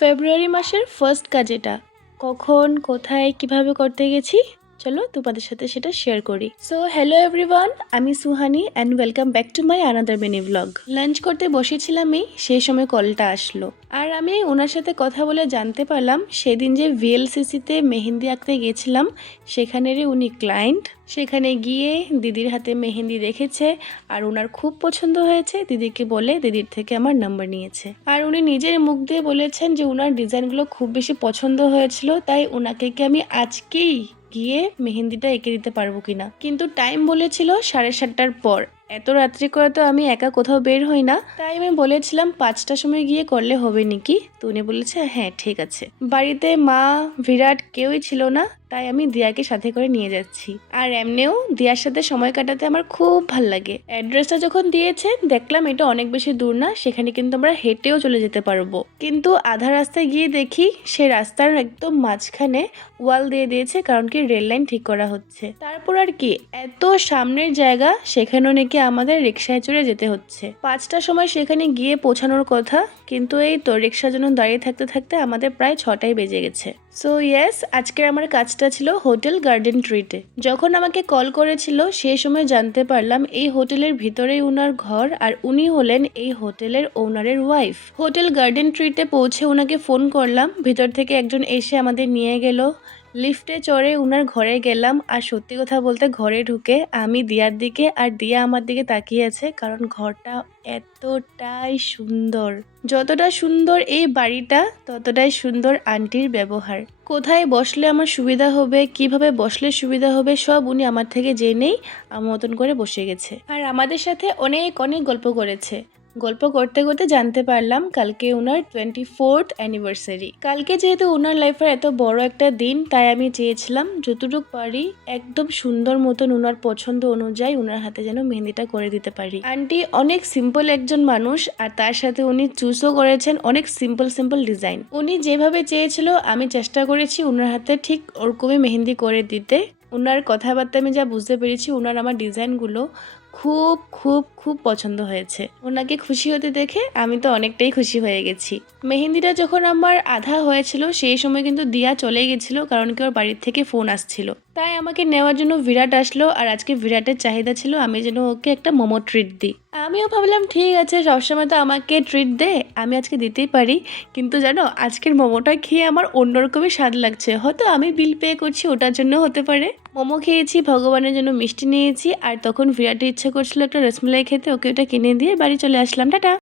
ফেব্রুয়ারি মাসের ফার্স্ট কাজ এটা। কখন, কোথায়, কিভাবে করতে গেছি চলো তোমাদের সাথে সেটা শেয়ার করি। সো হ্যালো এভরিওয়ান, আমি Suhani and welcome back to my another mini blog. Lunch করতে বসেছিলামই, সেই সময় কলটা আসলো আর আমি ওনার সাথে কথা বলে জানতে পারলাম সেদিন যে ভিএলসিসিতে মেহেন্দি আঁকতে গেছিলাম সেখানেরই উনি ক্লায়েন্ট। সেখানে গিয়ে দিদির হাতে মেহেন্দি দেখেছে আর ওনার খুব পছন্দ হয়েছে, দিদিকে বলে দিদির থেকে আমার নাম্বার নিয়েছে। আর উনি নিজের মুখ দিয়ে বলেছেন যে ওনার ডিজাইনগুলো খুব বেশি পছন্দ হয়েছিল, তাই ওনাকে কি আমি আজকেই গিয়ে মেহেন্দিটা এঁকে দিতে পারবো কিনা। কিন্তু টাইম বলেছিল 7:30টার পর। এত রাত্রি করে তো আমি একা কোথাও বের হই না, তাই আমি বলেছিলাম 5টার সময় গিয়ে করলে হবে নাকি। তো উনি বলেছে হ্যাঁ ঠিক আছে। বাড়িতে মা, বিরাট কেউই ছিল না, তাই আমি দিয়াকে সাথে করে নিয়ে যাচ্ছি। আর এমনিও দিয়ার সাথে সময় কাটাতে আমার খুব ভাল লাগে। অ্যাড্রেসটা যখন দিয়েছে দেখলাম এটা অনেক বেশি দূর না, সেখানে কিন্তু আমরা হেঁটেও চলে যেতে পারবো। কিন্তু আধা রাস্তায় গিয়ে দেখি সে রাস্তার একদম মাঝখানে ওয়াল দিয়ে দিয়েছে, কারণ কি রেল লাইন ঠিক করা হচ্ছে। তারপর আর কি এত সামনের জায়গা, সেখানেও নাকি আমাদের রিক্সায় চড়ে যেতে হচ্ছে। 5টার সময় সেখানে গিয়ে পৌঁছানোর কথা, কিন্তু এই তো রিক্সার জন্য দাঁড়িয়ে থাকতে থাকতে আমাদের প্রায় 6টাই বেজে গেছে। সো ইয়েস, আজকের আমার কাজটা ছিল হোটেল গার্ডেন ট্রিটে। যখন আমাকে কল করেছিল সেই সময় জানতে পারলাম এই হোটেলের ভিতরেই উনার ঘর আর উনি হলেন এই হোটেলের ওনারের ওয়াইফ। হোটেল গার্ডেন ট্রিটে পৌঁছে ওনাকে ফোন করলাম, ভিতর থেকে একজন এসে আমাদের নিয়ে গেল। লিফটে চড়ে উনার ঘরে গেলাম আর সত্যি কথা বলতে ঘরে ঢুকে আমি দিয়ার দিকে আর দিয়া আমার দিকে তাকিয়ে আছে, কারণ ঘরটা এতটাই সুন্দর। যতটা সুন্দর এই বাড়িটা ততটাই সুন্দর আন্টির ব্যবহার। কোথায় বসলে আমার সুবিধা হবে, কিভাবে বসলে সুবিধা হবে সব উনি আমার থেকে জেনেই আমার মতন করে বসে গেছে। আর আমাদের সাথে অনেক অনেক গল্প করেছে। গল্প করতে করতে জানতে পারলাম কালকে ওনার 24th অ্যানিভার্সারি। কালকে যেহেতু ওনার লাইফের এত বড় একটা দিন, তাই আমি চেয়েছিলাম যতটুকু পারি একদম সুন্দর মতন ওনার পছন্দ অনুযায়ী ওনার হাতে যেন মেহেন্দিটা করে দিতে পারি। আন্টি অনেক সিম্পল একজন মানুষ, আর তার সাথে উনি চুজও করেছেন অনেক সিম্পল সিম্পল ডিজাইন। উনি যেভাবে চেয়েছিল আমি চেষ্টা করেছি ওনার হাতে ঠিক ওরকমই মেহেন্দি করে দিতে। ওনার কথাবার্তা আমি যা বুঝতে পেরেছি, ওনার আমার ডিজাইনগুলো খুব খুব খুব পছন্দ হয়েছে। ওনাকে খুশি হতে দেখে আমি তো অনেকটাই খুশি হয়ে গেছি। মেহেন্দিটা যখন আমার আধা হয়েছিল সেই সময় কিন্তু দিয়া চলে গেছিল, কারণ কি ওর বাড়ির থেকে ফোন আসছিল। তাই আমাকে নেওয়ার জন্য বিরাট আসলো, আর আজকে বিরাটের চাহিদা ছিল আমি যেন ওকে একটা মোমো ট্রিট দিই। আমিও ভাবলাম ঠিক আছে, সবসময় তো আমাকে ট্রিট দে, আমি আজকে দিতেই পারি। কিন্তু জানো আজকের মোমোটা খেয়ে আমার অন্যরকমই স্বাদ লাগছে। হয়তো আমি বিল পে করছি ওটার জন্য হতে পারে। মোমো খেয়েছি, ভগবানের জন্য মিষ্টি নিয়েছি, আর তখন বিরাটের ইচ্ছে করছিল একটা রসমালাই খেতে, ওকে ওটা কিনে দিয়ে বাড়ি চলে আসলাম। টাটা।